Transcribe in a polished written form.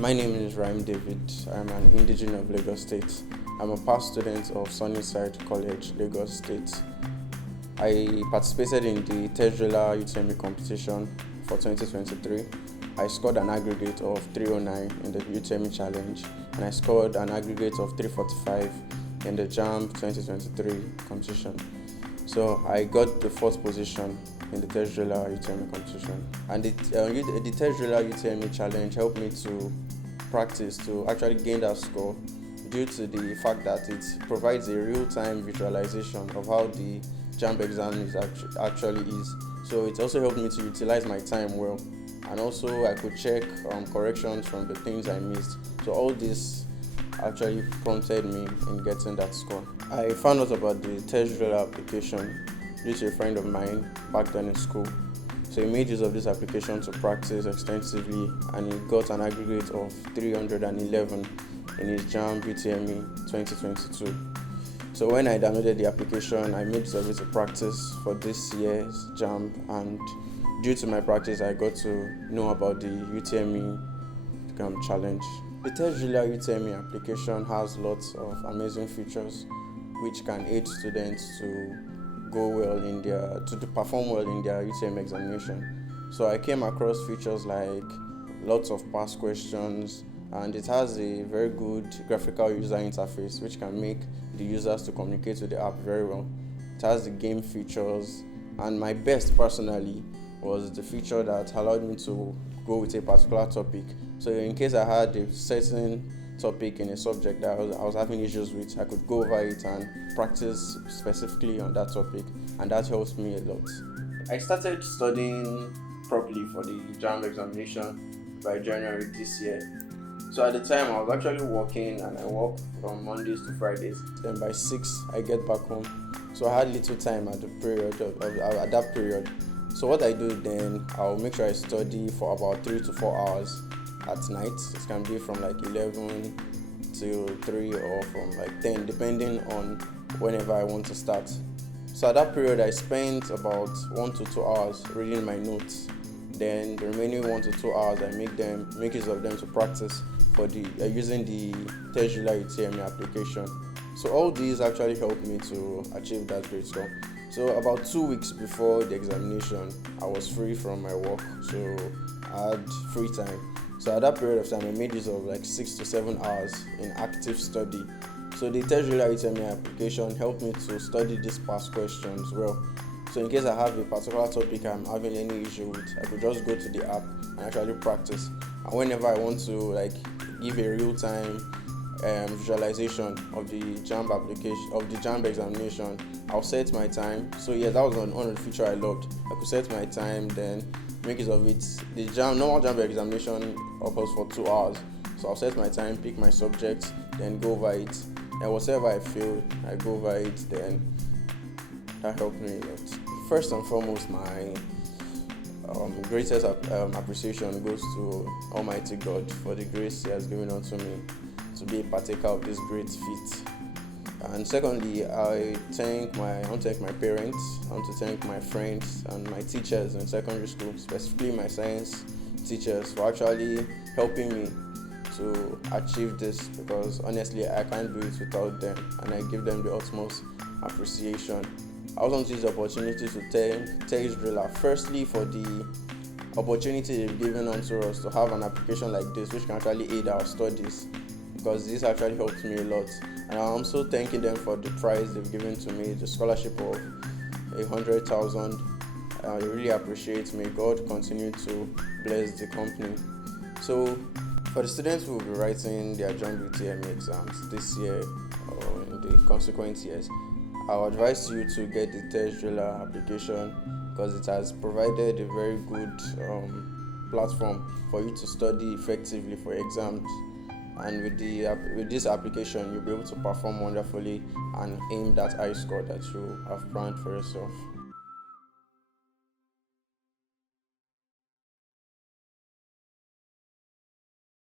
My name is Raheem David. I'm an indigenous of Lagos State. I'm a past student of Sunnyside College, Lagos State. I participated in the TestDriller UTME competition for 2023. I scored an aggregate of 309 in the UTME challenge, and I scored an aggregate of 345 in the JAMB 2023 competition. So I got the fourth position in the TestDriller UTME competition. And the TestDriller UTME challenge helped me to practice to actually gain that score due to the fact that it provides a real-time visualization of how the JAMB exam actually is. So it also helped me to utilize my time well, and also I could check corrections from the things I missed. So all this actually prompted me in getting that score. I found out about the TestDriller application due to a friend of mine back then in school. So he made use of this application to practice extensively, and he got an aggregate of 311 in his JAMB UTME 2022. So when I downloaded the application, I made use of it to practice for this year's JAMB, and due to my practice, I got to know about the UTME challenge. The TestDriller UTME application has lots of amazing features which can aid students to perform well in their UTME examination. So I came across features like lots of past questions, and it has a very good graphical user interface which can make the users to communicate with the app very well. It has the game features, and my best personally was the feature that allowed me to go with a particular topic. So in case I had a certain topic in a subject that I was having issues with, I could go over it and practice specifically on that topic, and that helps me a lot. I started studying properly for the JAMB examination by January this year. So at the time I was actually working, and I work from Mondays to Fridays. Then by 6 I get back home. So I had little time at that period. So what I do then, I'll make sure I study for about 3 to 4 hours at night. It can be from like 11 to 3 or from like 10, depending on whenever I want to start. So at that period I spent about 1 to 2 hours reading my notes. Then the remaining 1 to 2 hours I make use of them to practice for using the TestDriller UTME application. So all these actually helped me to achieve that great score. So about 2 weeks before the examination, I was free from my work, so I had free time. So at that period of time, I made use of like 6 to 7 hours in active study. So the TestDriller UTME application helped me to study these past questions well. So in case I have a particular topic I'm having any issue with, I could just go to the app and actually practice. And whenever I want to give a real-time visualization of the JAMB application, of the JAMB examination, I'll set my time. So yeah, that was one of the feature I loved. I could set my time, then make use of it. The normal JAMB examination occurs for 2 hours. So I'll set my time, pick my subject, then go over it. And whatever I feel, I go over it, then that helped me a lot. First and foremost, my greatest appreciation goes to Almighty God for the grace He has given unto me to be a partaker of this great feat. And secondly, I want to thank my parents, I want to thank my friends and my teachers in secondary school, specifically my science teachers, for actually helping me to achieve this, because honestly I can't do it without them, and I give them the utmost appreciation. I also want to use the opportunity to thank TestDriller firstly for the opportunity they've given unto us to have an application like this which can actually aid our studies, because this actually helped me a lot. And I'm also thanking them for the prize they've given to me, the scholarship of 100,000. I really appreciate. May God continue to bless the company. So for the students who will be writing their JAMB UTME exams this year or in the consequent years, I would advise you to get the TestDriller application, because it has provided a very good platform for you to study effectively for exams. And with this application, you'll be able to perform wonderfully and aim that high score that you have planned for yourself.